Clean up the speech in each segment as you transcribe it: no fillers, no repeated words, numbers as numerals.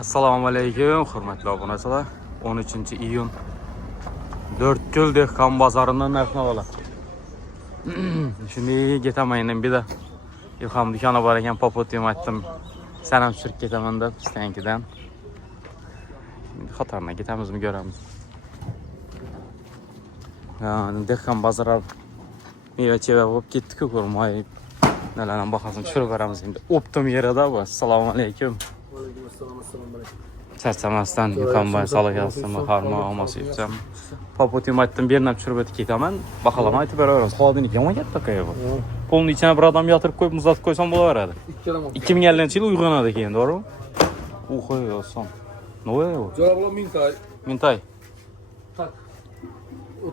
Assalomu alaykum, hurmatli obunachilar. 13-iyun 4 dehqon bozoridan narx-navolar. Şimdi ketaman bir de ilhom dükkanı bor ekan, popotiyam aytdim. Sen ham tushirib ketaman deb istankidan. Şimdi Xatarga ketamizmi ko'ramiz. Yani dehqon bozori meva-cheva bo'lib ketdi-ku, ko'rmay. Nelardan bahasını tushirib ko'ramiz endi. Optim yerida bu. Assalomu alaykum. Charchamasdan yuqamban saloq yozsam, harma olmasa yetsam. Popotiyam aytdim, bir yerdan tushirib o'tib ketaman. Baholama aytib beraveramiz. Xodiniki yomon katta qo'ya bu. Polni ichine bir adam yatırıp qo'yib muzlatib qo'ysam bo'laveradi. 2050-yil uyg'onadi keyin, to'g'rimi? Uxoy olsam. Nima bu? Cevabla Mintay. Mintay. Tak.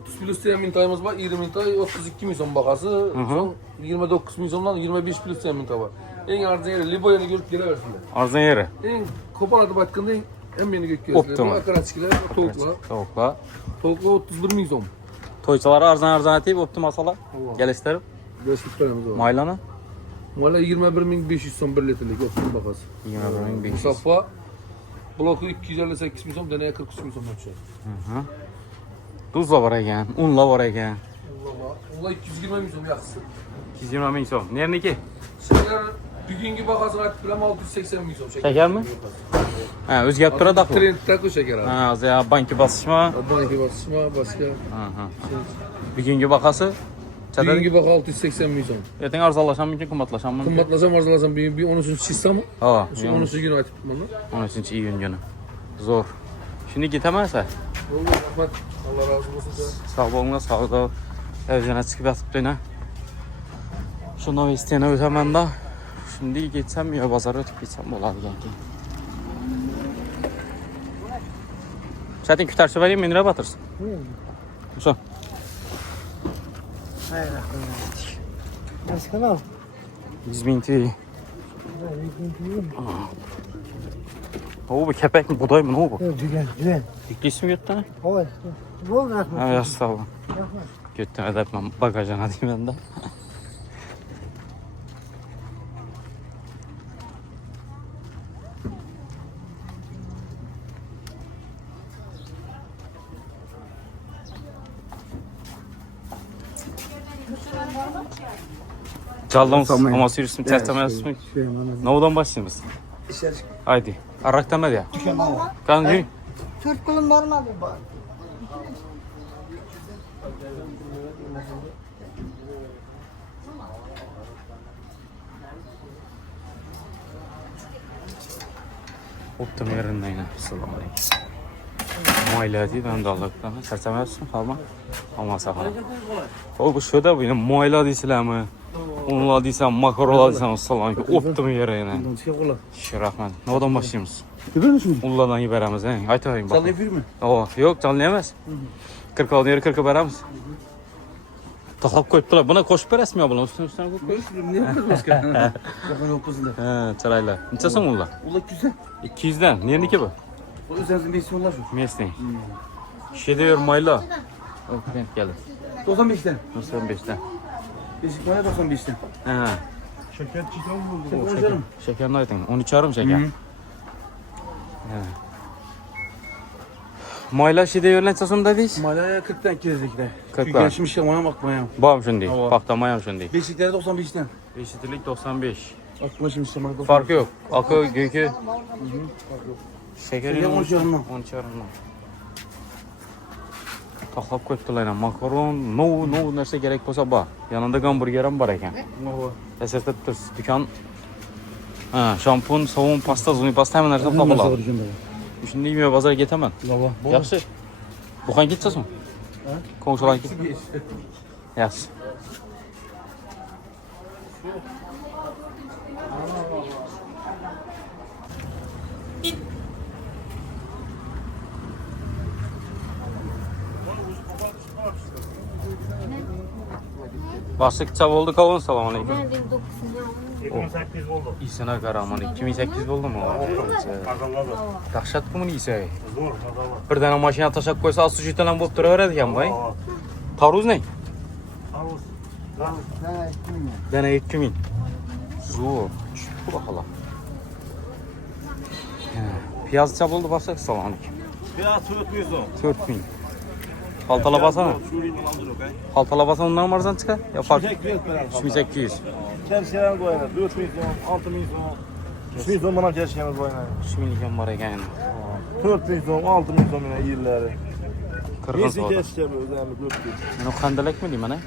30 plus diye Mintay'ımız var. 20 Mintay 32 milyon bakası. Son 29 milyondan 25 plus diye Mintay var. En arzın yeri Liboya'nı görüp geleversinler. Arzın yeri. En kopaladı batkında en beni gökyüzüler. Optum. Bu akaratçılar tavukla. Tavukla. Tavukla 31 milyon. Toyçalar arzan etip optim masalar. Gel isterim. 5 litremiz var. Maylanı. Mayla 21.500 son 1 litrelik optum bakası. 21.500. Musaffa bloku 258 milyon, deneye 43 milyon düşüyor. Tuzla var ekan, unla var ekan. Unla 220 milyon yaxşısı. 220 ming so'm. Nerniki? Şeker bugünkü bakasını aytib bilaman 680 milyon şeker. Şeker mi? Ha, o'zgarib turadi axir. Trenddagi şeker abi. Ha, hozir banki bosishmi? Banki basışma başka. Ha. Bugungi bahasi Bugünkü baka 680 milyon. ertaga arzonlasham mumkin, qimmatlasham mumkin. Kımmatlasam arzulasam bir 13. çizsem mi? Ha, 13. günü aytib bana. 13-iyun kuni. Zo'r. Shuni ketamansa? Vallahi rahmat. Allah razı olsun. Sağ bo'linglar, sağda evjana chiqib yotibdi-na. Shuni istena o'taman-da. Şimdi ketsam yo bozor o'tib ketsam bo'ladi ekan. Chatin kutarchi bering, meni rabatirsin. Shu. Hayır, nasıl kanal? 100 ming tey. O bu kepek mi, buday mı, ne bu? Düzen. Yüklüsü mü götten? Oy, bol rahmet. Ha, sağ olun. Götten edepmem, bagajına diyeyim ben de. Callımız ama sürüsün tertemez mi? Novudan başlayımız. Haydi. Arrak demedi ya. Kan yürü. Türk kulun varmadı bari. Optum yerinden yine. Selamun aleyküm. Muayla değil, ben de Allah'tan. Tertemezsin kalma. Ama sakın. O bu şurada bu yine muayla değilsizler mi? Onunla değilsen, makarola değilsen, salam ki optum yere yine. Rahmet. Novudan başlayımız? Ulladan yiberemiz he. Ayta bayım bak. Canlı yapıyor mu? Oo, yok canlı yemez. 46 yeri 40'a veremiz. Tahlap koyuptular. Buna koşup verəsmi ya bunun üstüne koyup? Ne yapıyoruz başka? Bakın okuzunda. He, çırayla. Neçəsin ulla? Ula güzel. 200'den. Neyini bu? O üzerinizde mesiyon var şu. Mesleğin. Şişede yor mayla. O krent gelir. 95'ten. 95'ten. Beşik bana 95'ten. He. Şeker O şeker. Şeker ne aydın? 13 yarım şeker. He. Mayla şişede yor neçəsin dediniz? Malaya 40'tan kirazikler. 40'dan. Çünkü geçmiş ya bakmayayım. Bağım şimdi. Ava. Baktamayam şimdi. Beşiklere 95'ten. Eşitlik 95. Aklıma şimdi işte bak. Farkı yok. Akı, gökü. Şekeri Şeker 13 yarımdan. 13 yarımdan. Tahlap koyuptular yani. Makaron, no nerse gerek olsa bak. Yanında hamburgerim var ekan. Esasda dükkan. Ha, şampun, savun, pasta, zuni pasta hemen nereden tapılar. Şimdi yemiyor pazara getemem. Yaxşı. Bukan gideceksin. Komşular git. Yaxşı. Başlık çab oldu kavun, selamun aleyküm. Nerede 2008 oldu. İyisine karaman 2008 oldu mu? Kazanladı. Dahşat kumun iyisi. Zor kazanladı. Bir tane maşina taşak koysa az suçu falan bulup duruverdi ya bay. Taruz ne? Havuz. Dene 2000. Zor. Şu bakalım. Piyazcha bo'ldi başak salamlik. Biraz 400 so'm. 4000. Haltala basana. Haltala basana ondan marzan çıkar. Ya fark. 3800. Kerşeren koyana 4000 so'm, 6000 so'm. 3000 so'm bana kerşerimiz koyana. 3 milyon var ekan. 4000 so'm, 6000 so'm yine yerleri. Kırgın Neyse soğudu. kerşer özellikle 4000. Ben o kandalak mı diyeyim ana?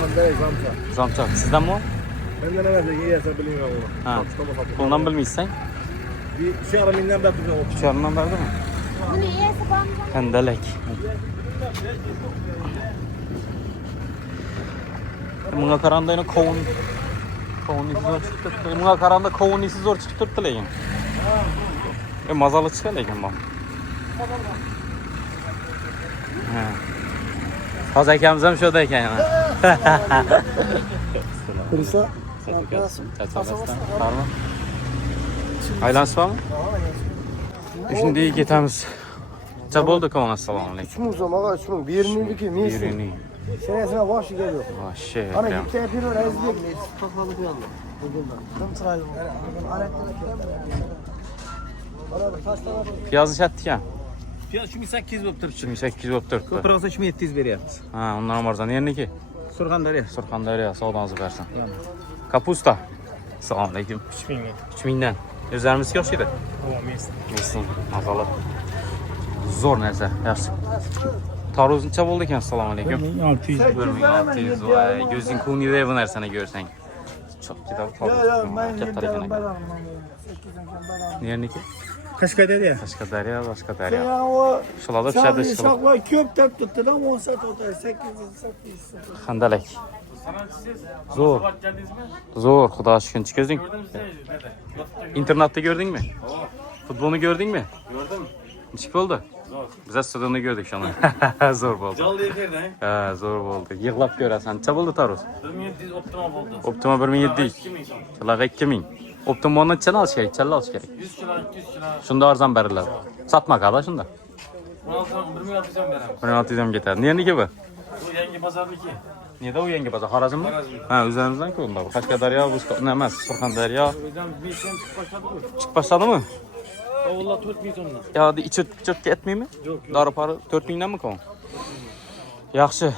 Kandayız amca. Zamçak. Sizden mi o? Benden ne verse yiyerse bilmiyorum onu. Ha. Bundan bilmiysen. Bir şu ara minden bekliyorum. Uçarından verdi mi? Bunu yiyesi bamca. Kandalak. Buna karanda yine kovun isi zor çıkıp tuttu. Buna karanda kovun isi zor çıkıp tuttu lekin. Mazalı çıkar lekin bana. Haz ekemiz hem şurada eken yana. Kırsa. Var mı? Aylansı var mı? Şimdi ketemiz. Çab oldu kovana selamun aleyküm. 3000 so'm ağa 3000. Birini neyse. Birini. Senesine başı geliyor. Vahşi. Ana gitti yapıyor ezbek. Kafalı kıyalım. Tam sırayla. Piyazı şattık ya. Piyaz şimdi 800 bo'lib turibdi. 2800 oldu turktu. Ko'prog'sa 2700 beryapmiz. Ha, ondan marzan yerine ki. Surxondaryo. Surxondaryo savdanızı versin. Kapusta. Selamun aleyküm. 3000 ga. 3000'den. Üzerimiz yok şeydi. Tamam yesin. Yesin. Mazalı. Zor neyse. Yaxşı. Taruz neçə oldu ekan? Selamun aleyküm. 600. 1600. Vay, gözün kuni de bu narsani görsen. Çok güzel. Niyerniki? Kaşkay'da ya. Başka Ya o Şulada düşerdi şulada. şakla köp tep tuttu lan 10 saat oldu 800 Handalak. Zor. Zor. Xuda şükür çıkırdın. İnternette gördün mü? Futbolunu gördün mü? Gördüm. Çık oldu. Bize stadionda gördük şu an. Zor oldu. Jallı yerden. Ha, zor oldu. Yığlap görəsən. Neçə oldu Tarus? 1700 optimal oldu. Optima 1700. 2000 so'm. Kilağa 2000. Optima ondan neçəni alış gerek? Çələ alış gerek. 100 kilo, 200 kilo. Şunda arzan verirlər. Satma qala şunda. 1600 so'm beramiz. 1600'dan geter. Niye ki bu? Bu yangi bozorniki. Niye o yenge bazar? Harazm mı? Harazm. Ha, üzerimizden koyuldu bu. Kaşkadarya, bu ne emez? Surxondaryo. Buradan bir so'm chiqib boshladi bu. Çık başladı mı? Ovullar 4000 so'mdan. Ya hadi içi çöpke etmey mi? Yok. Darı parı 4000'den mi kovun? Yaxşı.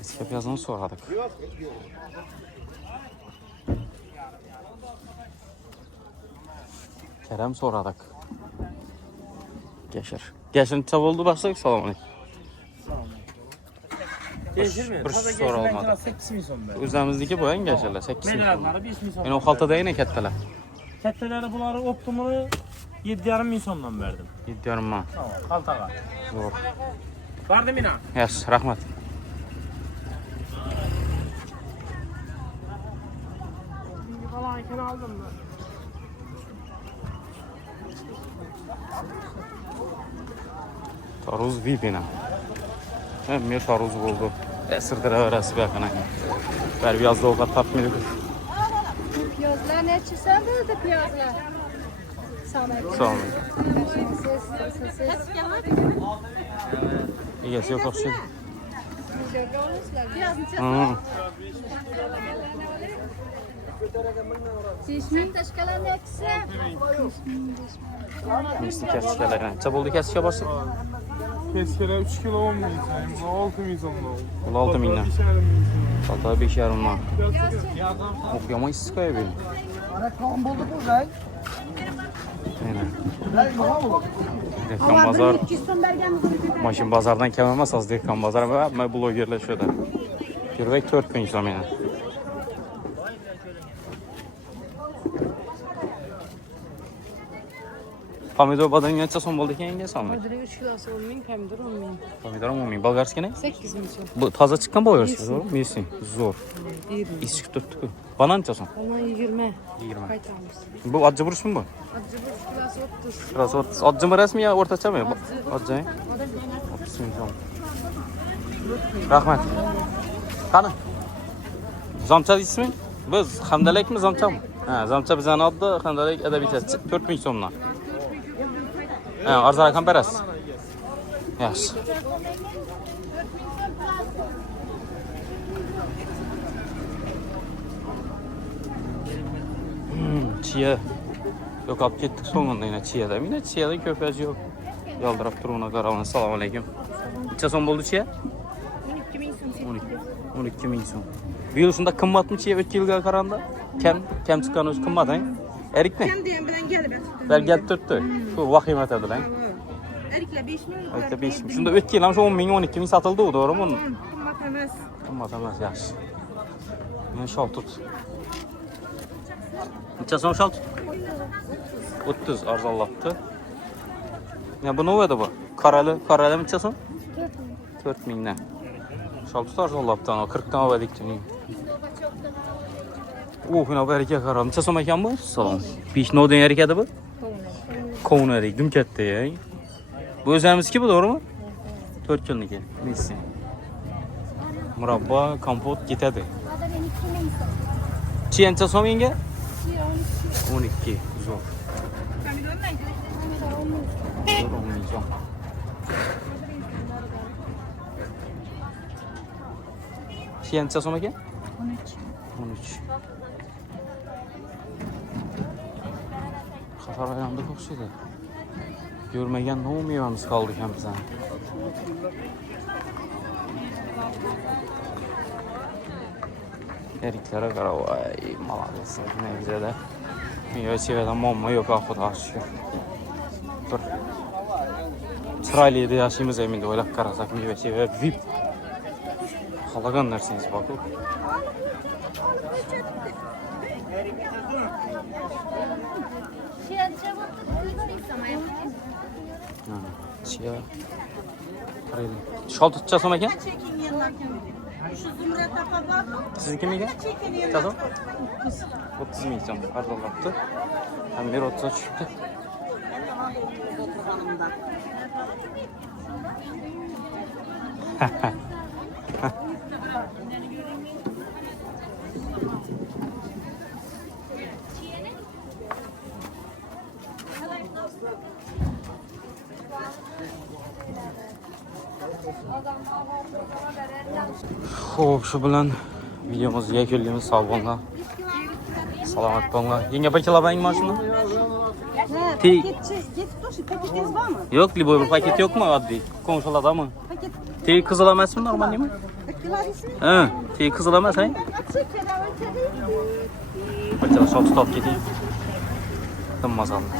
Eski piyazını soradık. Kerem soradık. Geçir. Geçin çab oldu başladık salam aleyküm. Geçir mi? Bir şey soru olmadı. 8000 so'm berdim. Üzerimizdeki boyan geçirler 8 milyon. Medyatları 5000 so'm. Yani o haltada yine ketteler. Kattaları bunları optimunu 7,5 so'mdan verdim. Gidiyorum ben. Tamam, kaltaga. Zor. Vardı mina. Yaş, rahmet. Falan iken aldım ben. Taruz vipina. Hem mi taruz oldu. Esirdir arası bir akına. Ben biraz da o kadar tatmıyorduk. Piyazlar ne çizsen de piyazlar. Sana. Sağ olun. Ses. İyisi yok okşayın. Piyaz mı Hı. Çeşmin taşkalan ekse. Misli kesişkeler. Çab oldu kesişke başı. Keskere 3 kilo 10 milyon, 6 milyon oldu. Ulu 6 milyon. Saltada 5 yarım var. Okuyama istiskaya benim. Ana kan bulduk mu gay? Aynen. Gay mı bu? Dehkan bazar. 300 so'm berganmiz. Maşın bazardan kememez az dehkan bazar ve ben blogerler şöyle. Girvek 4000 so'm yani. Pomidor badem neçə so'm bo'ldi ekan yenge salmay? Pomidor 3 kilosu 10 ming, pomidor 10 ming. Pomidor 10 ming. Bolgarskiy ne? 8 ming so'm. Bu taze çıkan bolgarskiy doğru mu? Yesin. Zor. 20. İş çıkıp tuttu. Banan neçə so'm? Ondan 20. 20. Kaytamiz. Bu acı buruş mu bu? Acı bir kilosu 30. Biraz 30. Acı mı resmi ya ortaça mı? Acı. 30 ming so'm. Rahmet. Qani? Zamcha ismi? Biz Hamdalek mi Zamcha mı? Ha, Zamcha bizden addı, Hamdalek edebiyat 4000 so'mdan. Ha, arzu rakam berasiz. Yaxshi. Çiye. Yok alıp gittik sonunda yine çiyede. Yine çiyede köpeci yok. Yaldırıp duruna karavan. Selamun aleyküm. Neçe son buldu çiye? 12 min son. Bir yıl şunda kımmat mı çiye 2 yılga karanda? Kem çıkan öz kımmat he? Erik ne? Kem diyen bilen gelip Bel gelip tuttu. Şu vahim etedi lan. Erikle 5 milyon. Erikle 5 min. Şunda 2 yıl ama şu 10 min 12 min satıldı o doğru mu? Kımmat emez. Kımmat emez yaş. Yine şal tut. Neçe son şal tut? 30 arzallaptı. Ya bu ne oldu bu? Karalı neçe son? 4 min'den. Şal tut arzallaptı ana 40 tane verdik dün. Yine bu erkek karam. Neçe son mekan bu? Salam. Beş ne odun erkek bu? Kovun erik. Düm kette ya. Bu özlerimiz ki bu doğru mu? 4 yıllık el. Neyse. Murabba, kompot gitedi. Çiğ neçe son yenge? 12. Zor. Zor olmayacağım. Çiğ neçe son yenge? 13. Katar ayağımda koksuydu. Görmegen ne olmuyoruz kaldık hem bize. Eriklere kara vay malades ne güzel de. Meyve çiğveden mamma yok akuda açıyor. Dur. Sırayla yaşayımız eminde oylak karasak meyve çiğve vip. Halagan dersiniz bakın. Çiğe. Şal tutacağız ama ki? Sizinki miydi? Çatım? 30 milyon. Pardon baktı. Hem bir 30'a çıktı. Xo'p, shu bilan videomizni yakunlaymiz. Sog' bo'linglar. Salomat bo'linglar. Yenge bir kilo bang mashina? Paketiniz var mı? Yok, liboy bir paket yok mu oddiy? Komşularda mı? Paket. Tey kızıl emas mı normal mi? Ha, tey kızıl emas ha? Bir kilo şok stop gideyim. Tam mazalımız.